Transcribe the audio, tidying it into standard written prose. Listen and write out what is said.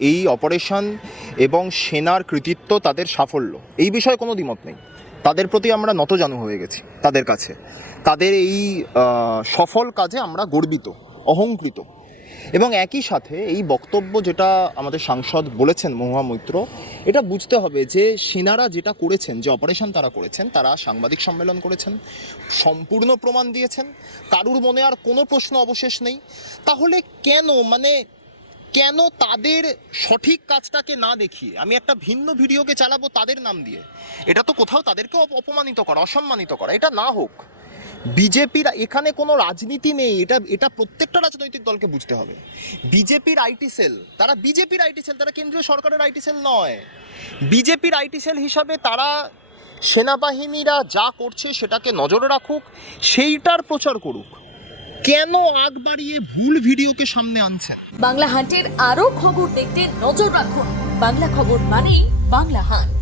এই অপারেশন এবং সেনার কৃতিত্ব, তাদের সাফল্য, এই বিষয়ে কোনো দ্বিমত নেই। তাদের প্রতি আমরা নতজানু হয়ে গেছি, তাদের কাছে তাদের এই সফল কাজে আমরা গর্বিত, অহংকৃত। এবং একই সাথে এই বক্তব্য যেটা আমাদের সাংসদ বলেছেন মহুয়া মৈত্র, এটা বুঝতে হবে যে সেনারা যেটা করেছেন, যে অপারেশন তারা করেছেন, তারা সাংবাদিক সম্মেলন করেছেন, সম্পূর্ণ প্রমাণ দিয়েছেন, কারুর মনে আর কোনো প্রশ্ন অবশেষ নেই। তাহলে কেন তাদের সঠিক কাজটাকে না দেখিয়ে আমি একটা ভিন্ন ভিডিওকে চালাবো তাদের নাম দিয়ে? এটা তো কোথাও তাদেরকে অপমানিত করা, অসম্মানিত করা। এটা না হোক। বিজেপির এখানে কোনো রাজনীতি নেই, এটা প্রত্যেকটা রাজনৈতিক দলকে বুঝতে হবে। বিজেপির আইটি সেল, তারা বিজেপির আইটি সেল, তারা কেন্দ্রীয় সরকারের আইটি সেল নয়। বিজেপির আইটি সেল হিসাবে তারা সেনাবাহিনীরা যা করছে সেটাকে নজরে রাখুক, সেইটার প্রচার করুক। কেন আগ বাড়িয়ে ভুল ভিডিওকে সামনে আনছেন? বাংলা হান্টের আরও খবর দেখতে নজর রাখুন। বাংলা খবর মানেই বাংলা হান্ট।